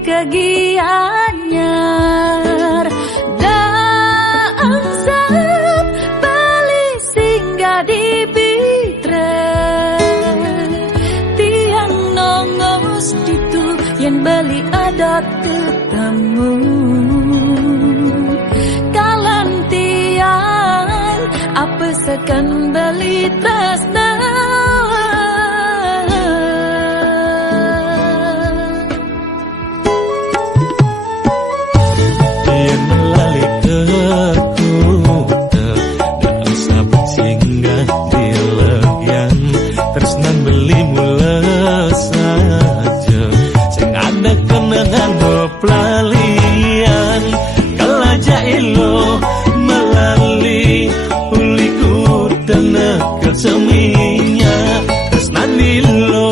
kegianyar dangsap bali singgah di bitra tiang nongos itu yang bali adat tetamu kalan tiang apa sekan bali tresna pelalian kalaja ilo melali uliku tenek seminya tresnanilo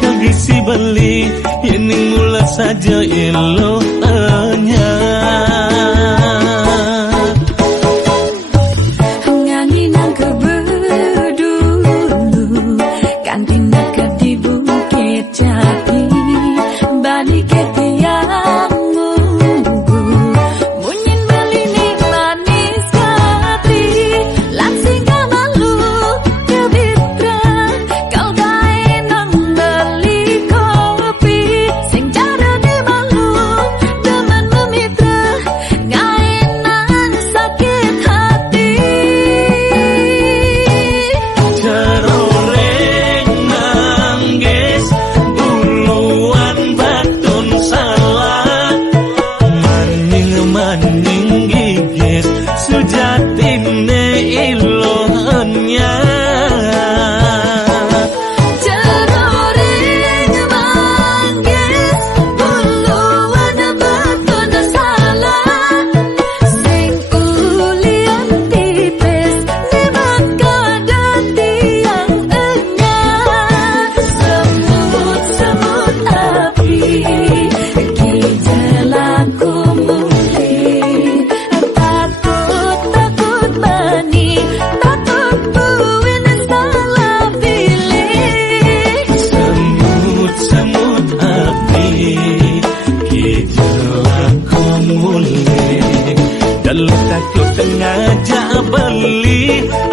kagisi beli yening mula saja ilo anya nganginang keberdulu kantin dekat di Bukit Jati balik ke tiang munggu munyin beli nih manis hati langsing malu ke bitra kau gaenang beli kopi sing cara di malu teman memitra gaenan sakit hati jaroreng nangis buluan batun salah maning gigis sujatine ilohnya jaroreng manggis buluan batun salah sing ulian tipis nemat kadati yang enyah semut api kijelaku muli takut mani takut buin salah pilih semut api kijelaku muli dalam takut sengaja beli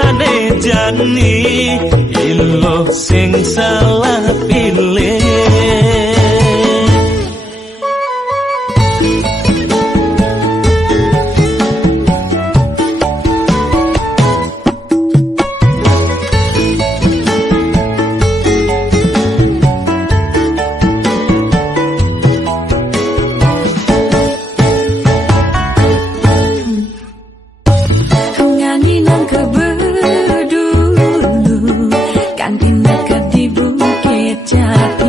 aneh jani ilo sing salah pilih nganginang keberdulu kantin dekat di Bukit Jati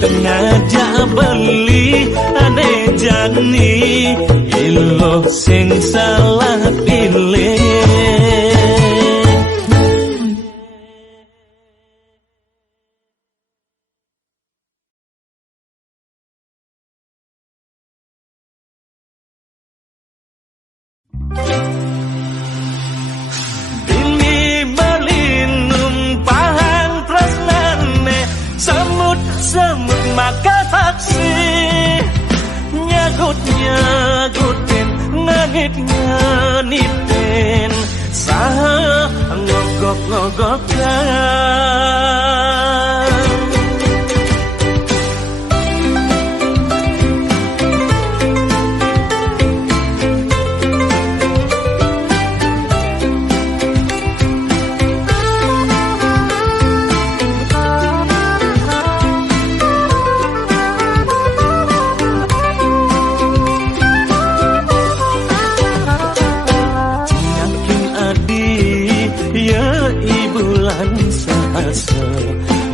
ngajak beli ane jani ilo sing salah pilih. Semut maka taksi nyagut-nyagutin nganit-nganitin saha ngogok-ngogokan.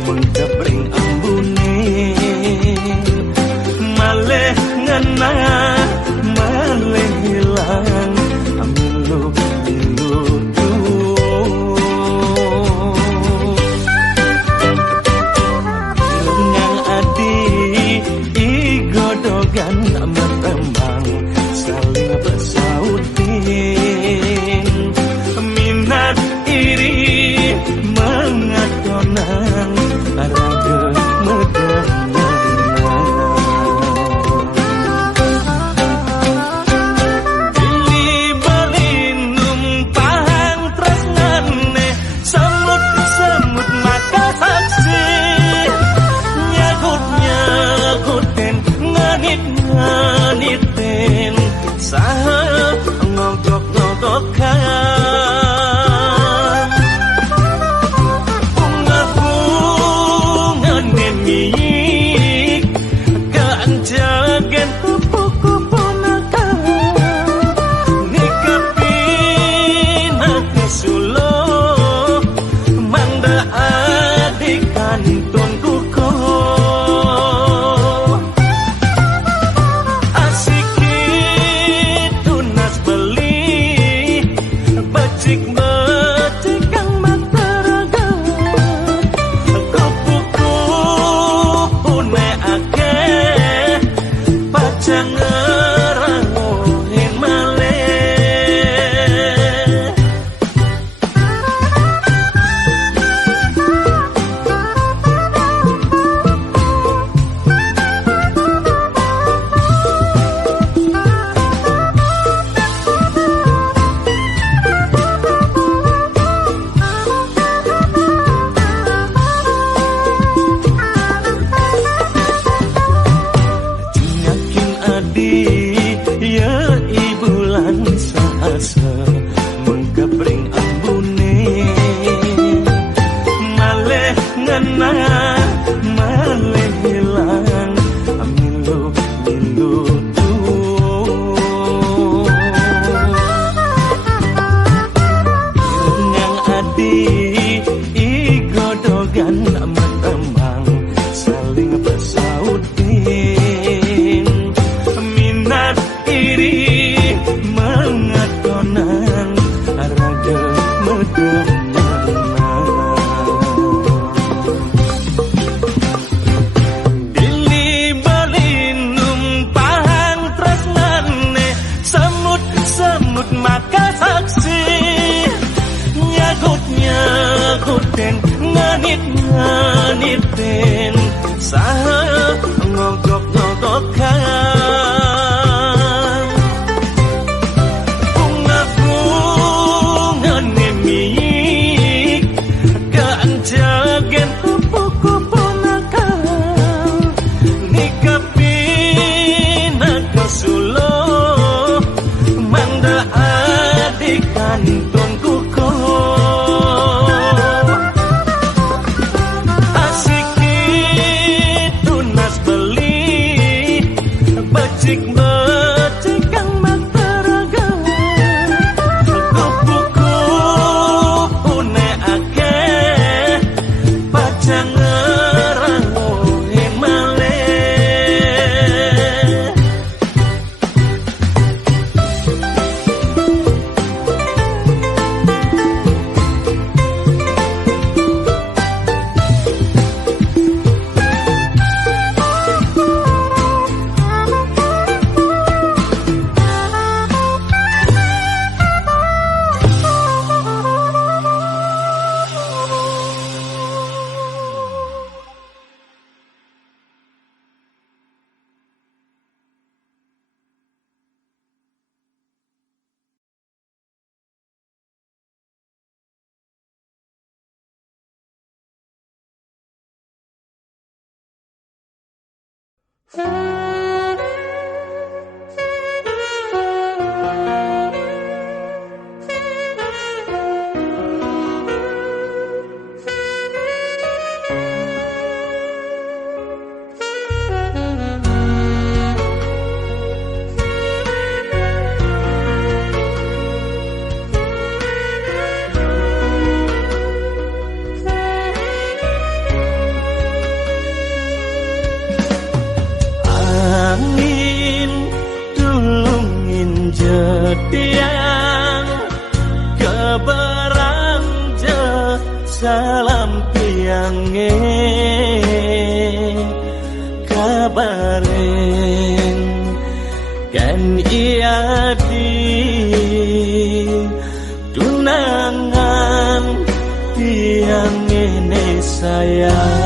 Mengkepring ambune maleh ngena maleh hilang milu-milu ngang adi igodogan matembang saling bersautin minat iri mengatonang raga medana Bili balinum pahang tresnane semut-semut maka saksi nyagut-nyagutin nganit-nganitin saha ngogok-ngogokan. Jagen kupu-kupu nakal nikapina kesulo manda adik kantun kuko asiki tunas beli becik-becik kang mataraga kupu-kupu ne akeh jangan ngohin maleh. Ya ibulan sahasa mengkepring ambune maleh ngena maleh hilang milu-milu ngang adi igodogan matembang saling bersautin minat iri mengatonang raga medana Bili balinum pahang tresnane semut-semut maka saksi nyagut-nyagutin nganit-nganitin saha ngogok-ngogokan. Bunga-bunga nemik jagen kupu-kupu nakal nikapina kesulo manda adik kantun kuko asiki tunas beli becik-becik kang mataraga kupu-kupu ne akeh pacang ngerangohin maleh. Angin dulungin jetiang keberang je salam tiange kabarin kan ia di tunangan tiang ini sayang.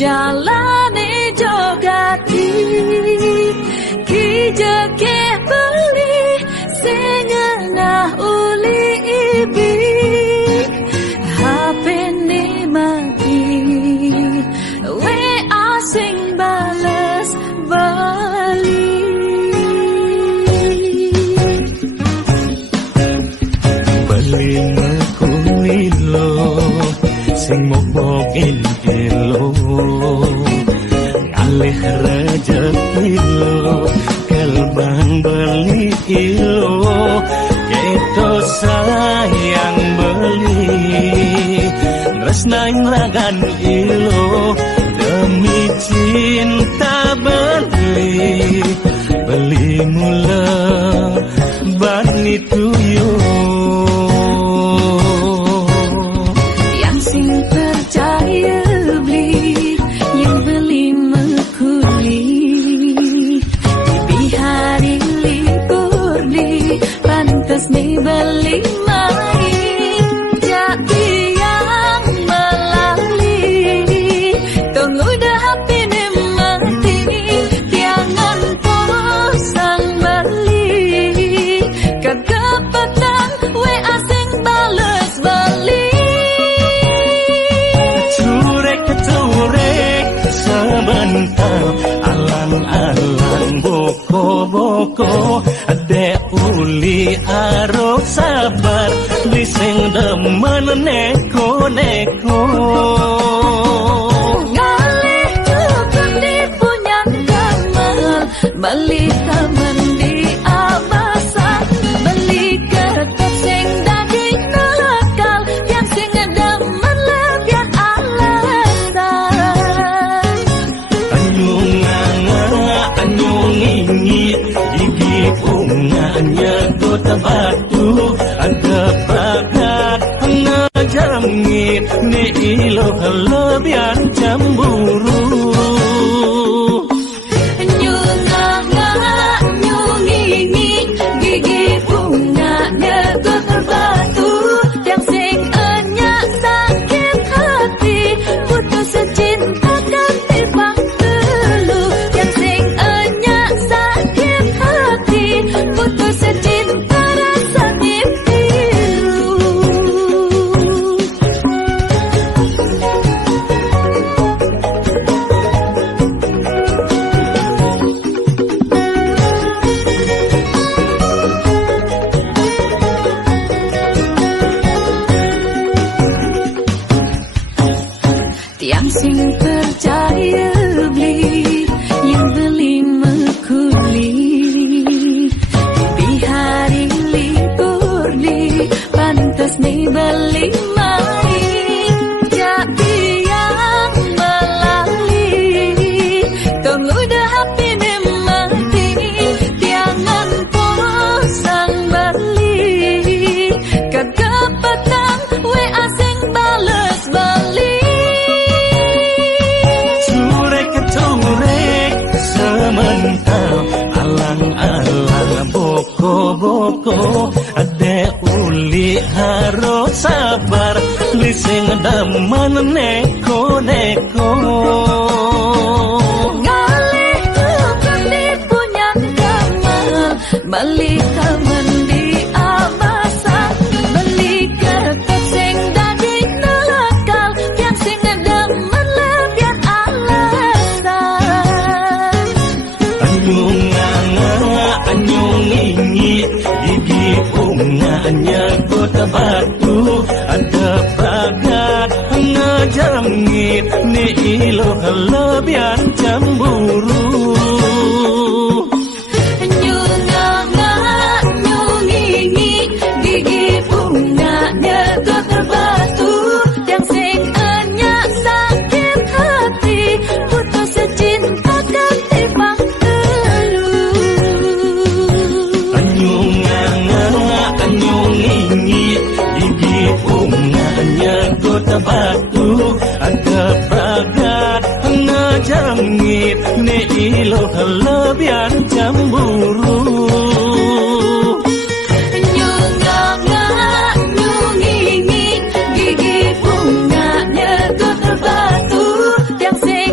jalane jogati kijeke beli sengenah uli ibi HP ni mati we asing balas bali beli mekulilo sing mokbogin ilo ngalih rezeki lo kelbang beli ilo keto sayang beli tresnain ragan ilo demi cinta beli mula bani tuyo yang sing percaya beli yang beli mekuli di hari libur di pantas nih beli main jadi yang melalui tunggu dah hati nih mati jangan bosan beli kagak petang we asing balas beli curek sebentar alang-alang boko-boko adek uli arok sabar bising demen neko-neko ngalih tukang di punya kamar beli taman di abasan beli kertas sing daging nakal yang sing demen lebihan alasan anyung ingit gigi bunganya kota batu ada bagat ngejamit ni ilo kelebihan cemburu nyungi gigi bunganya getar batu yang sing enyak sakit hati putus secinta ganti pangtelu yang sing enyak sakit hati putus secinta rasa pilu tiang sing percaya beli yang beli mekuli di hari libur di pantas nih beli main jadi yang melalui tunggu dah hati nih mati jangan bosan beli kagak petang we asing balas beli sementara alang-alang boko-boko adek uli harus sabar lising demen neko-neko ngalih tukang di punya kamar beli taman di abasan beli kertas sing daging nakal yang sing demen lebihan alasan anyung ingit gigi bunganya kota batu ada bagat ngejamit ni ilo kelebihan cemburu nyungi gigi bunganya getar batu yang sing enyak sakit hati putus secinta ganti pangtelu anyung ingit gigi bunganya kota batu ada bagat ngejamit ni ilo kelebihan cemburu nyungi gigi bunganya getar batu yang sing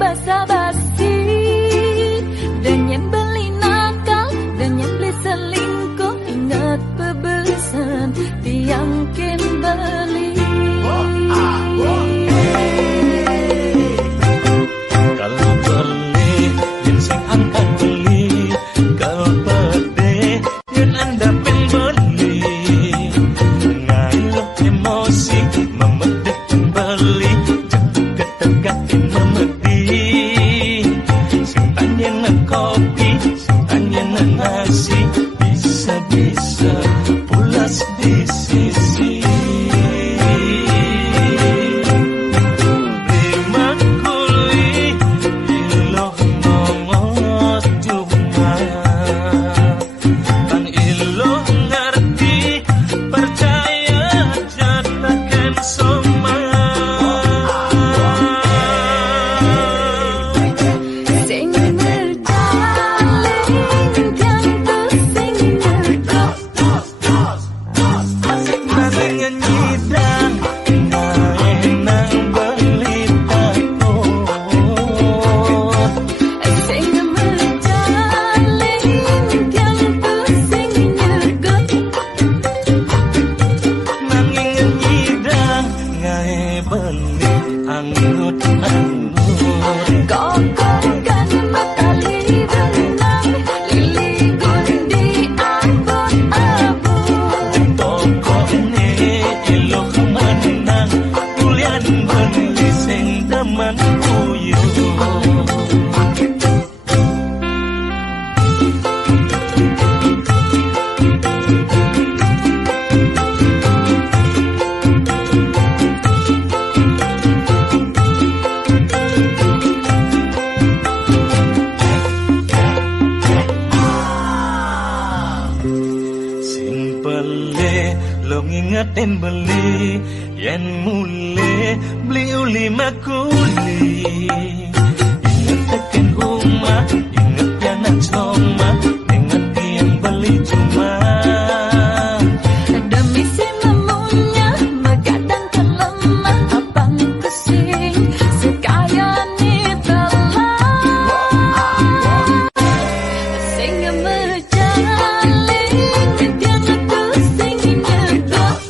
basa-basi, dan yang beli nakal, dan yang beli selingkuh. Ingat pebesan tiang kin beli. Kalau beli yang sing angkat beli, kalau pede yang anda pen beli. Ngailok emosi memetik beli, jaga tegakin memedi. Sing tanya na kopi, sing tanya na nasi, bisa-bisa pulas di sisi. Den beli yen mule beli uli makuli. Ingat tekan rumah, ingat anak coma, dengan tiang beli cuma. Demi si memunya megadang kelemah, abang pusing sekaya ni telah. Sing mejalin dia pusing nyedot.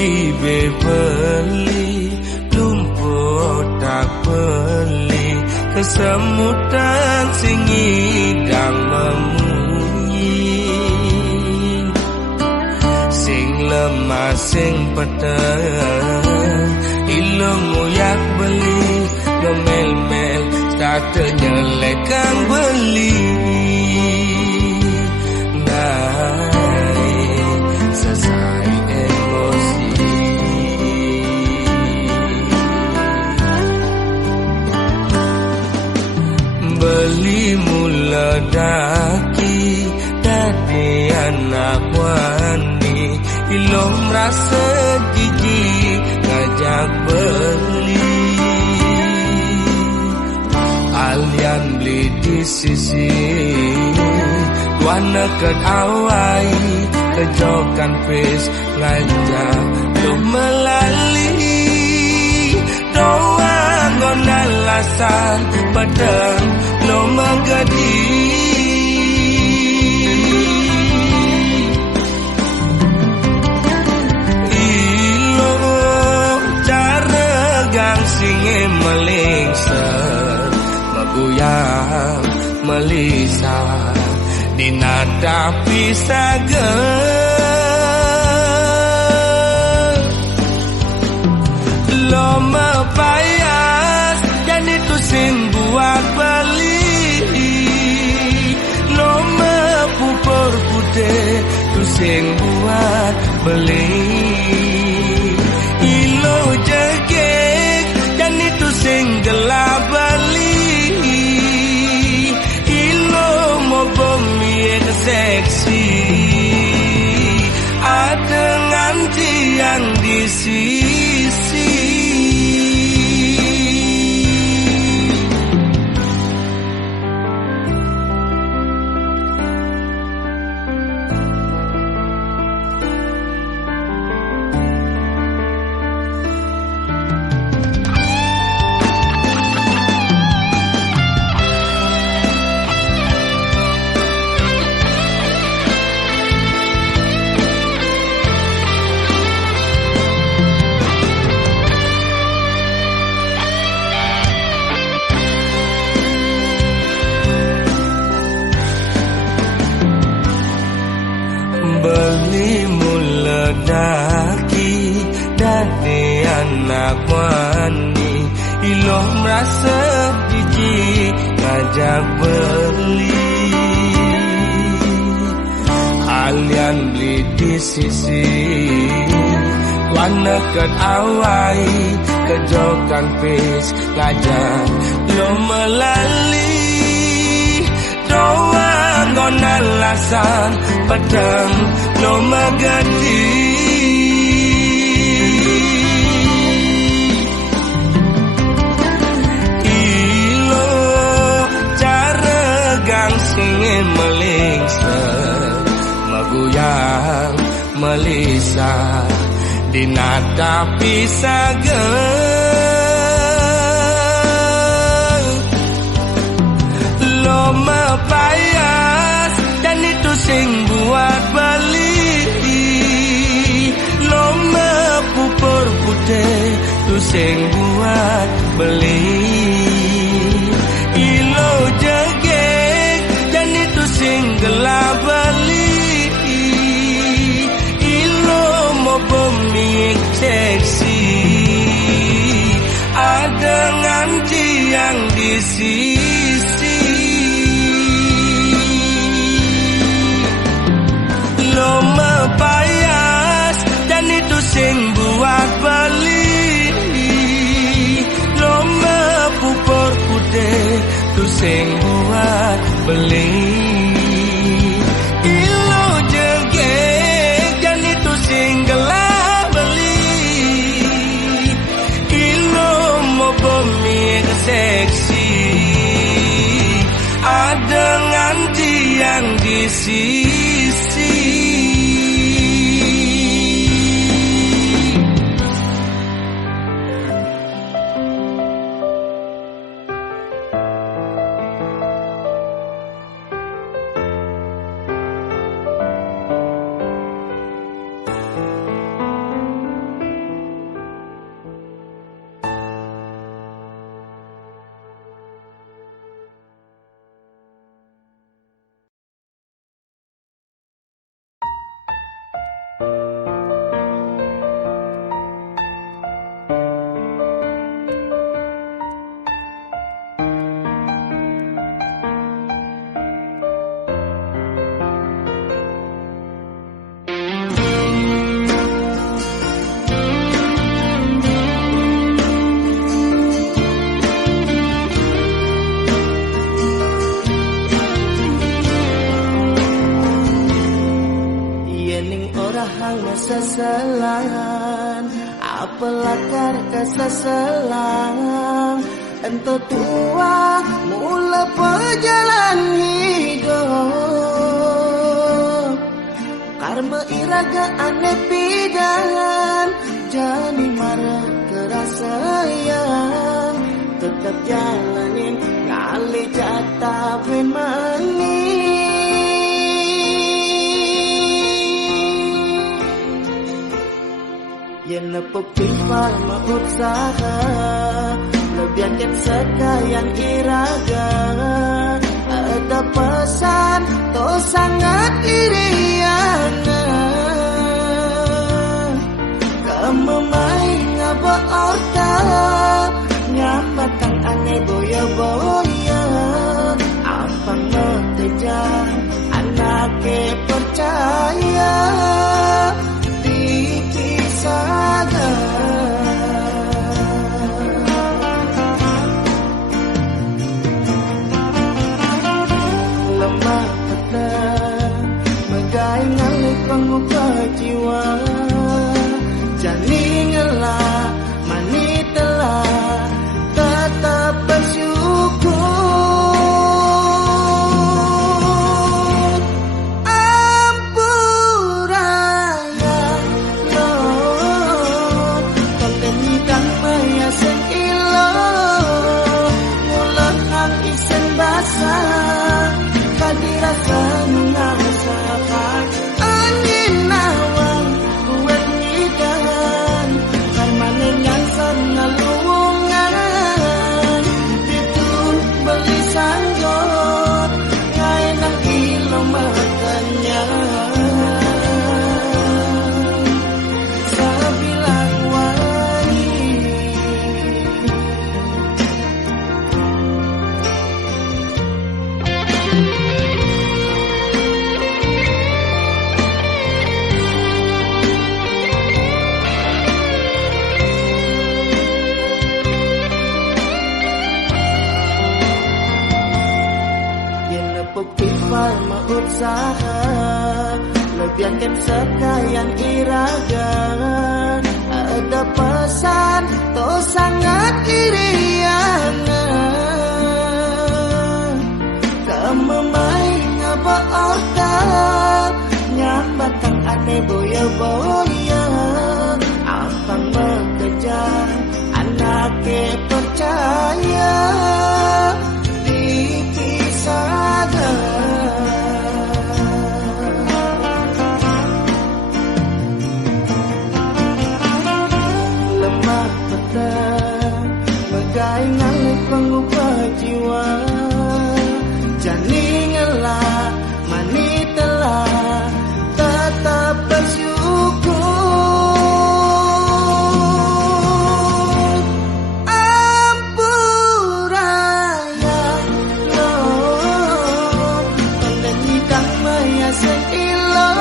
Di Beverly lumpur Semutan sing idang memunyi, sing lemah sing peteng, ilung nguyak beli, ngemel-mel tak nyelek kang beli. Naik selesai emosi, beli mula daki dadi anak wani, ilung rasa jijik ngajak beli. Alian beli di sisi wana ket awai, kejokan pis ngajak lu melali. Doang ngona lasan pedang lo menggadi, ilo cara gang singe melingser, meguyang melisa dinada pisaga. Lo mepayas dan itu sing buat beli, lo mepupur putih itu sing buat beli. Ilo jegek dan itu sing gelap beli, ilo mau bumi seksi, ada nganti yang di sisi. Beli mula daki dadi anak wani, ilo merasa jijik ngajak beli. Alian beli di sisi wana ket awai, kejokan pis ngajak lo melali. Doang ngona lasan pedang lo megati, ilo cara gang singe melingser, meguyang melisa dinada pisaga. Lo mepayas dan itu sing buat beli, lo mepupur putih itu sing buat beli. Ilo jegek dan itu sing gelap beli, ilo mau bumi seksi, ada nganti yang di sisi. Lo mepayas dan itu sing buat beli, lo mepupur putih itu sing buat beli. Ilo jegek dan itu sing gelap beli, ilo mau bumi seksi, ada nganti yang di sisi. keseselang ento tua mula perjalan hidup karma iraga aneh pidan jadi marah kerasa sayang tetap jalanin ngali jatah ben manis yen nepuk timbal usaha lebihan sekalian iraga ada pesan to sangat iriana kamu main ngaba orta nyamatang aneh boya-boya ampang mengejar anake percaya dipisahkan lemah petang megai ngalih pengupa jiwa jani ngelah mani telah tetap bersyukur ampuraya Lord pengenikan maya sekilo mulang isen basah kadirasa ngasahan angin nawang buat nyidan karmanen yang sengaluungan itu beli sanggot ngainang kilometernya sabilang wani Puktifal usaha lebihan sekalian iraga ada pesan to sangat iriana kamu main ngaba orta nyambatang aneh boya-boya ampang mengejar anake percaya lemah petang megai ngalih pengupa jiwa jani ngelah mani telah tetap bersyukur ampuraya Lord pengenikan maya sekilo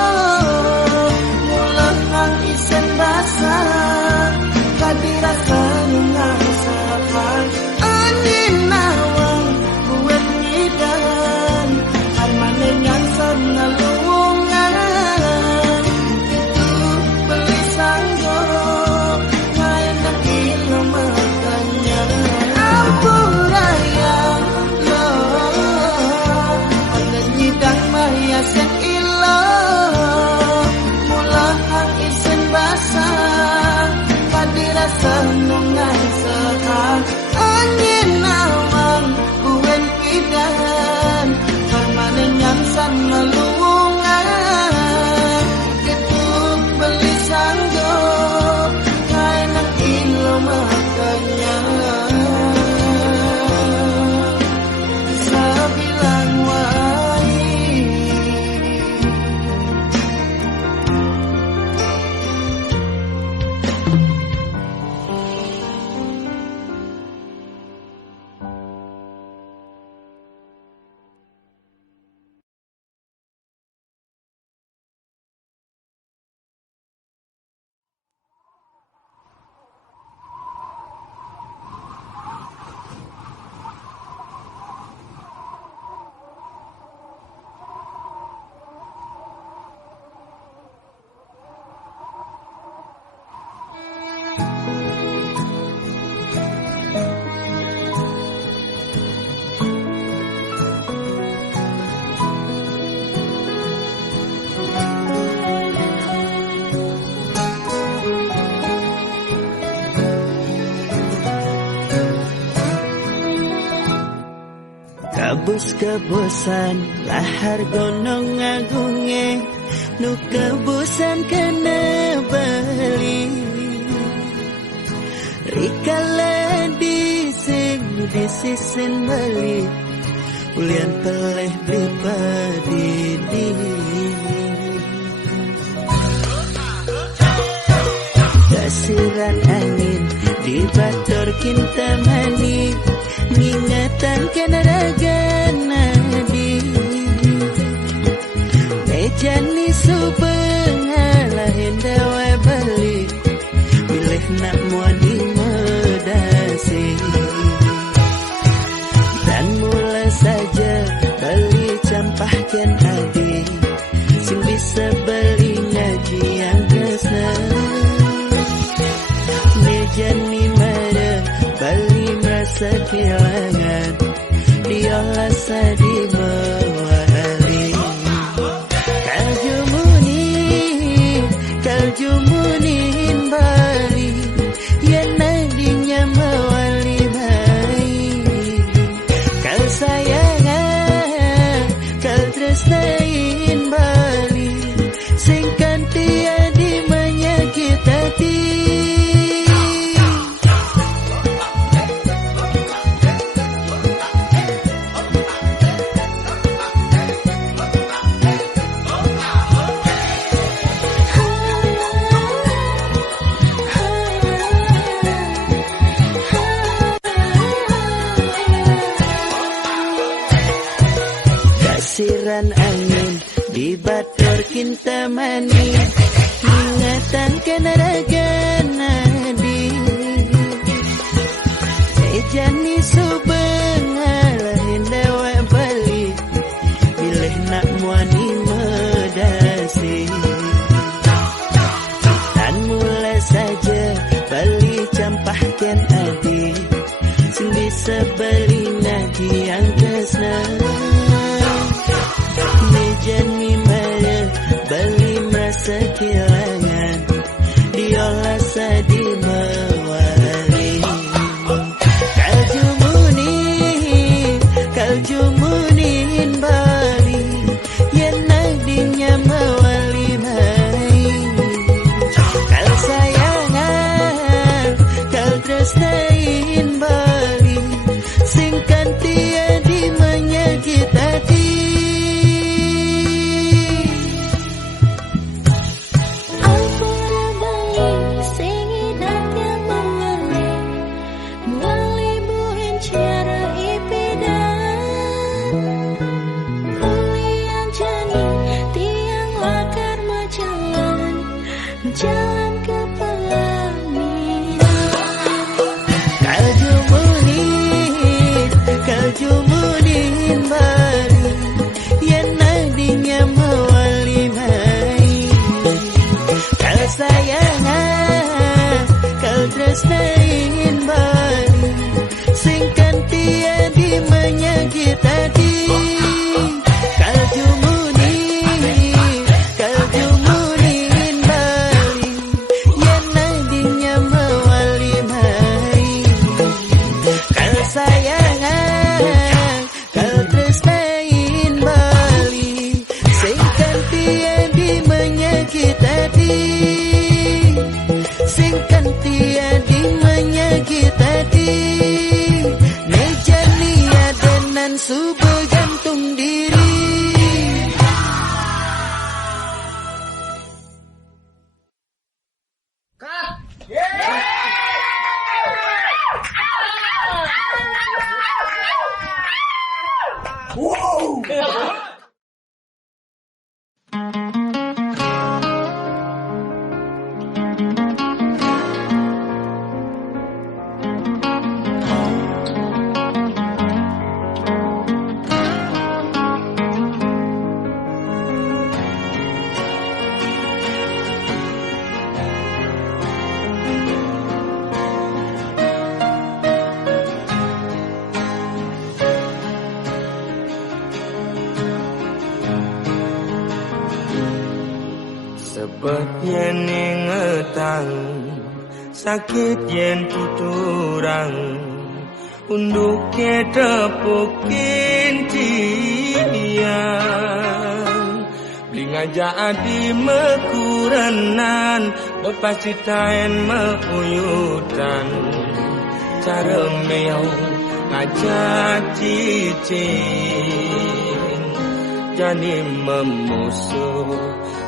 mulang isen basah kadirasa ngasahan angin nawang nebus kebosan lahar gonong agunge nu kebosan kena bali rikala disisin bali ulian peleh pribadi kasiran angin di bator kinta mani ngingatan kena raga nadi mejani subengala hendawa balik bilih nak muadi medasi dan mula saja beli campahkan hadi sing bisa beli ngaji yang kesna mejani mara bali merasa kehilangan dia rasa di mewali kaljumunin bali yang nadinya mewali baik kal sayangan kal tresnain bali sing kantia di menyakit hati kasiran angin di bator kinta mani ingatan kena raga nadi ejani subengala hendawa bali bilih nak muani medasi dan mula saja bali campahkan adi sing bisa beli ngaji yang kesna mejani mara bali merasa kehilangan dia rasa di mewali kaljumunin bali yang nadinya mewali baik kal sayangan kal tresnain bali sing kantia di menyakit hati jalan ke pelaminan kaljumunin bali yang nadinya mewali baik kal sayangan kal tresnain bali sing kantia di menyakit hati sing kantia di menyakit hati mejani adenan subuh gantung diri sebab yen ingetang sakit yen tuturang Unduk tepukin cian Beli ngajak adi mekuranan Bepasti tain meuyutan Cara meong ngajak cicing Jani memusuh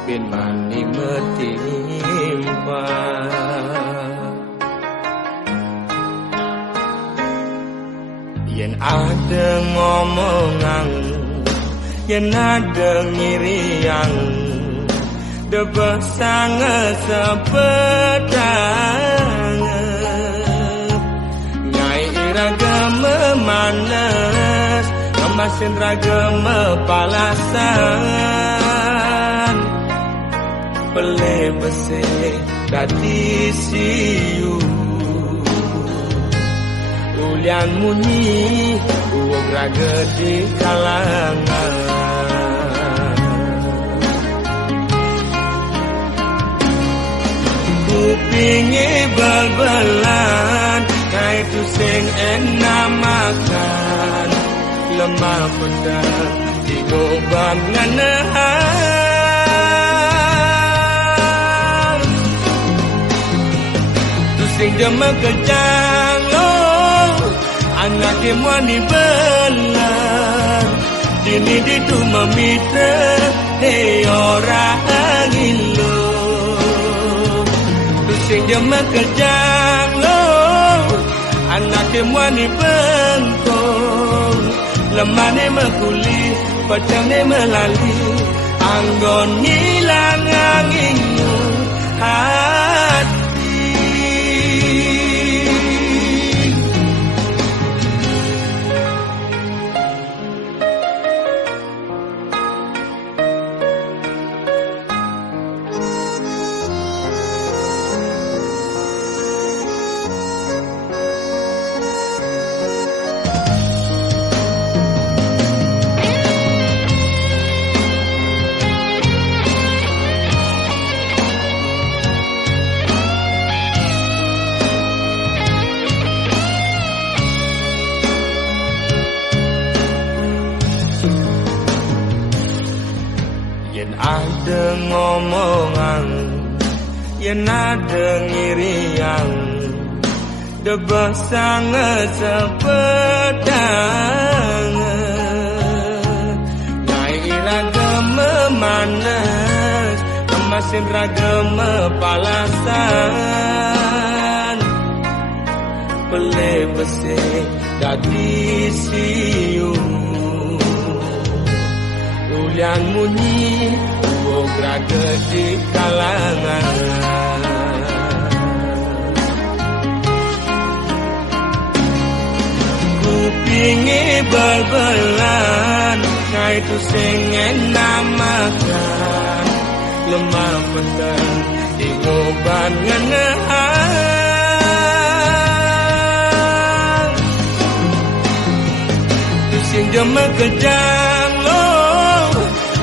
bin mani metimpa Yen ada ngomongan Yen ada ngiriang Debes sangat sepedang Nyai iraga memanas Ngemasin raga mepalasan Pele bese dadi siu Ulian munyi uog raga di kalangan Kupingi bal-balan Kaitu sing enak makan Lemah pedang digoban nganahan Tu sing jema kejang Anak kemwani belan Dini ditu memitra Hei orang ilo Tusing jema kejang lo Anak kemwani bengkong Lemane mekuli Pecane melali Anggon ngilang anginu hati Yen ada ngomongan Yen ada ngiriang Debes sangat sepedang Nyai iraga memanas Kemasin raga mepalasan Pele bese dadi siu Ulian munyi uog raga di kalangan Kupingi bal-balan Kaitu sing enak makan Lemah petang digoban nganahan Tu sing jema kejang lo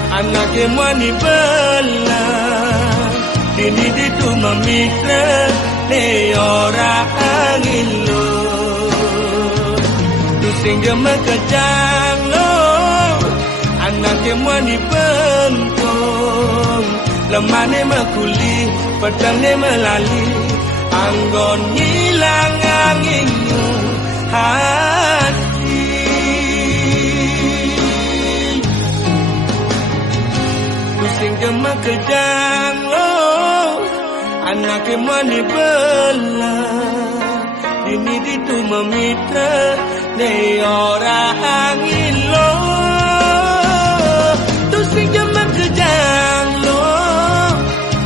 Anak kemwani belan Dini ditu memitra Hei orang ilo Tusing jema kejang lo Anak kemwani bengkong Lemane mekuli Pedangnya melali Anggon ngilang anginu hati Sing jema kejang lo Anak kemani belan Dini ditu memitra Nei orang ilo Tu sing jema kejang lo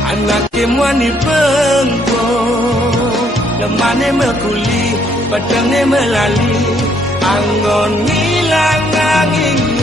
Anak kemani bengkong Lemane mekuli Pedangnya melali Anggon ngilang anginu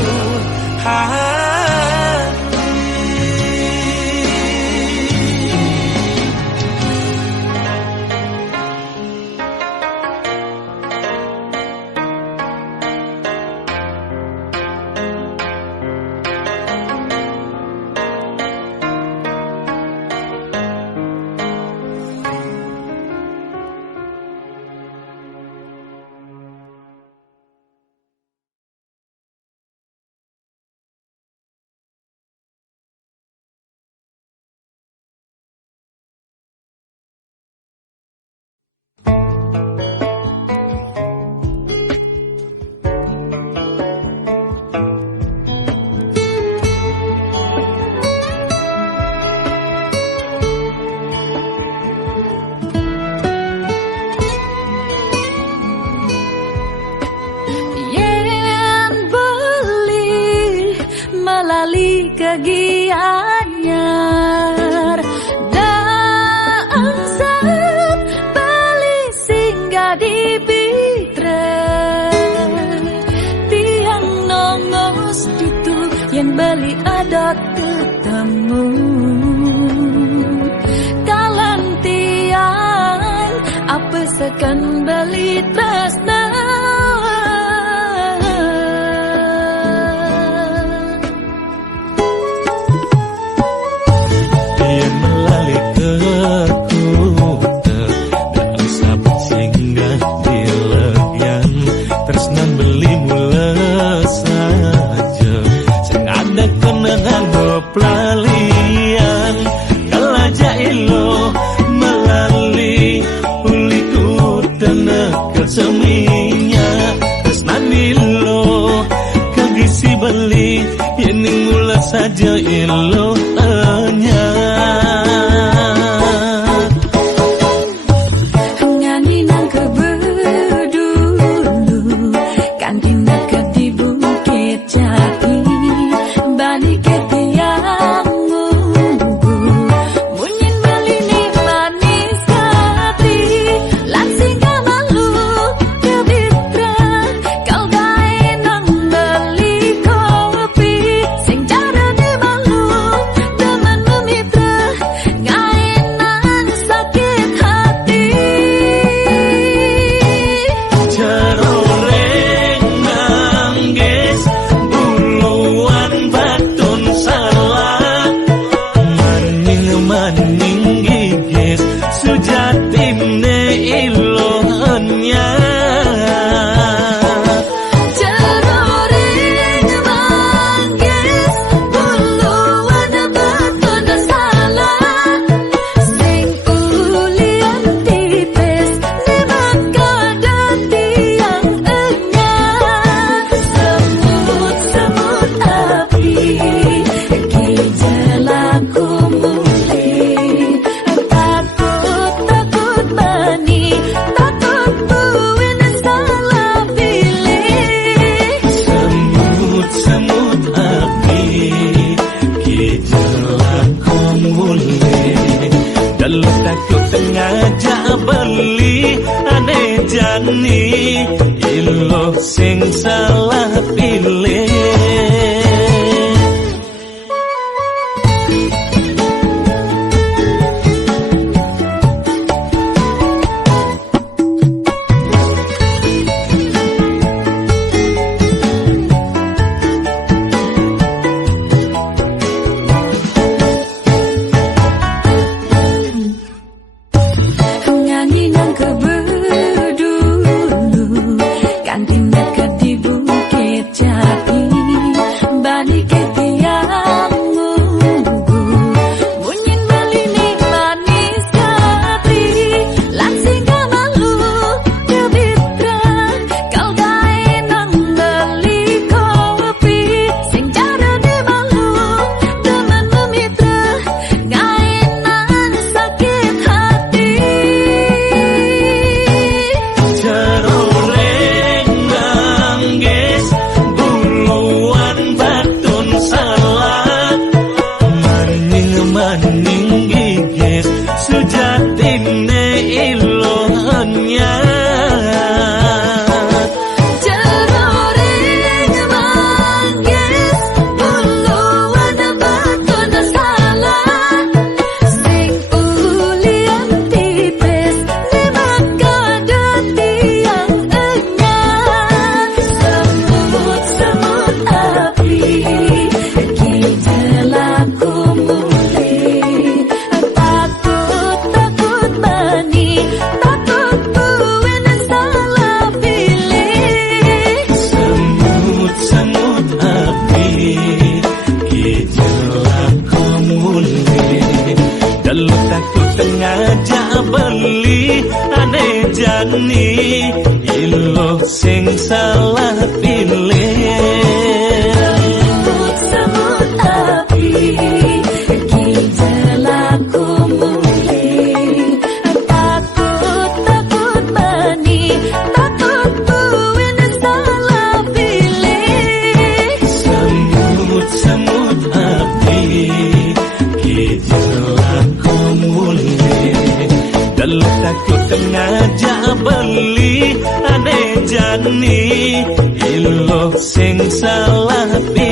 pergi anyar Dangsat bali singgah di Bitra Tiang nongos itu yang bali ada ketemu Kalan tiang apa sekan bali tresna pelalian kalaja ilo melali uliku tenek seminya tresnan ilo kagisi beli yening mula saja ilo anya ngangi nang kebedulu kan tindak ke di Bukit Jati balik ke ilo sing salah pilih ngangi nang jani ilo sing salah pilih semut api gejalaku mulai takut bani takut buin salah pilih semut api melani ilo sing salah pilih